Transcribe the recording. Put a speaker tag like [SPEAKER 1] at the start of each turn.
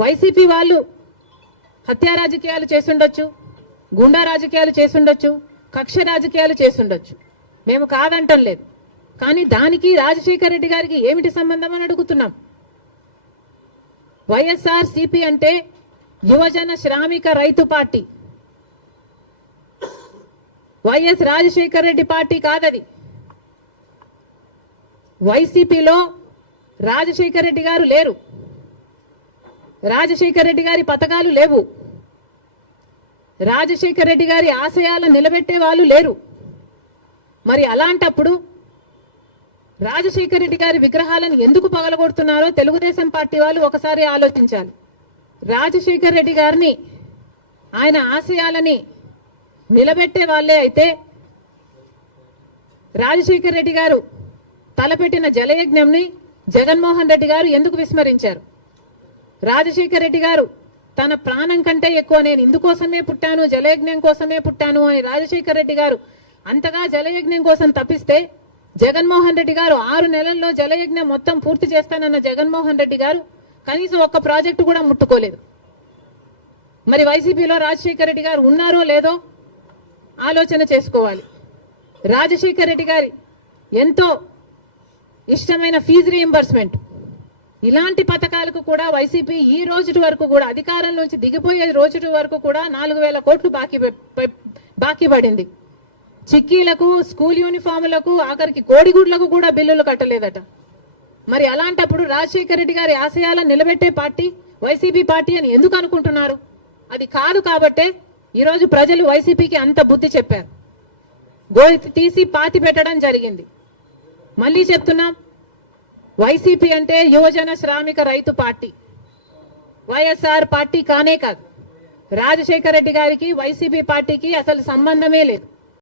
[SPEAKER 1] YCP వాళ్ళు హత్యా రాజకీయాలు చేసుండొచ్చు గుండా రాజకీయాలు చేసుండొచ్చు కక్ష రాజకీయాలు చేసుండొచ్చు మేము కాదంటం లేదు. కానీ దానికి రాజశేఖర రెడ్డి గారికి ఏమిటి సంబంధం అని అడుగుతున్నాం. వైఎస్ఆర్ సిపి అంటే Yuvajana Sramika Rythu party. YS Rajasekhara Reddy party కాదది. వైసీపీలో రాజశేఖర రెడ్డి గారు లేరు. రాజశేఖర రెడ్డి గారి పథకాలు లేవు. రాజశేఖర రెడ్డి గారి ఆశయాలను నిలబెట్టే వాళ్ళు లేరు. మరి అలాంటప్పుడు రాజశేఖర రెడ్డి గారి విగ్రహాలను ఎందుకు పగలగొడుతున్నారో తెలుగుదేశం పార్టీ వాళ్ళు ఒకసారి ఆలోచించాలి. రాజశేఖర రెడ్డి గారిని ఆయన ఆశయాలని నిలబెట్టే వాళ్ళే అయితే రాజశేఖర రెడ్డి గారు తలపెట్టిన జలయజ్ఞంని జగన్మోహన్ రెడ్డి గారు ఎందుకు విస్మరించారు? రాజశేఖర రెడ్డి గారు తన ప్రాణం కంటే ఎక్కువ నేను ఇందుకోసమే పుట్టాను జలయజ్ఞం కోసమే పుట్టాను అని రాజశేఖర రెడ్డి గారు అంతగా జలయజ్ఞం కోసం తప్పిస్తే జగన్మోహన్ రెడ్డి గారు ఆరు నెలల్లో జలయజ్ఞం మొత్తం పూర్తి చేస్తానన్న జగన్మోహన్ రెడ్డి గారు కనీసం ఒక్క ప్రాజెక్టు కూడా ముట్టుకోలేదు. మరి వైసీపీలో రాజశేఖర రెడ్డి గారు ఉన్నారో లేదో ఆలోచన చేసుకోవాలి. రాజశేఖర రెడ్డి గారి ఎంతో ఇష్టమైన ఫీజు రీఎంబర్స్మెంట్ ఇలాంటి పథకాలకు కూడా వైసీపీ ఈ రోజు వరకు కూడా అధికారంలోంచి దిగిపోయే రోజు వరకు కూడా నాలుగు వేల కోట్లు బాకీ బాకీ పడింది. చిక్కీలకు స్కూల్ యూనిఫాములకు ఆఖరికి కోడిగుడ్లకు కూడా బిల్లులు కట్టలేదట. మరి అలాంటప్పుడు రాజశేఖర రెడ్డి గారి ఆశయాలను నిలబెట్టే పార్టీ వైసీపీ పార్టీ అని ఎందుకు అనుకుంటున్నారు? అది కాదు కాబట్టే ఈరోజు ప్రజలు వైసీపీకి అంత బుద్ధి చెప్పారు. గోతి తీసి పాతి పెట్టడం జరిగింది. మళ్ళీ చెప్తున్నాం వైసీపీ అంటే యువజన శ్రామిక రైతు పార్టీ. వైఎస్ఆర్ పార్టీ కానే కాదు. రాజశేఖర రెడ్డి గారికి వైసీపీ పార్టీకి అసలు సంబంధమే లేదు.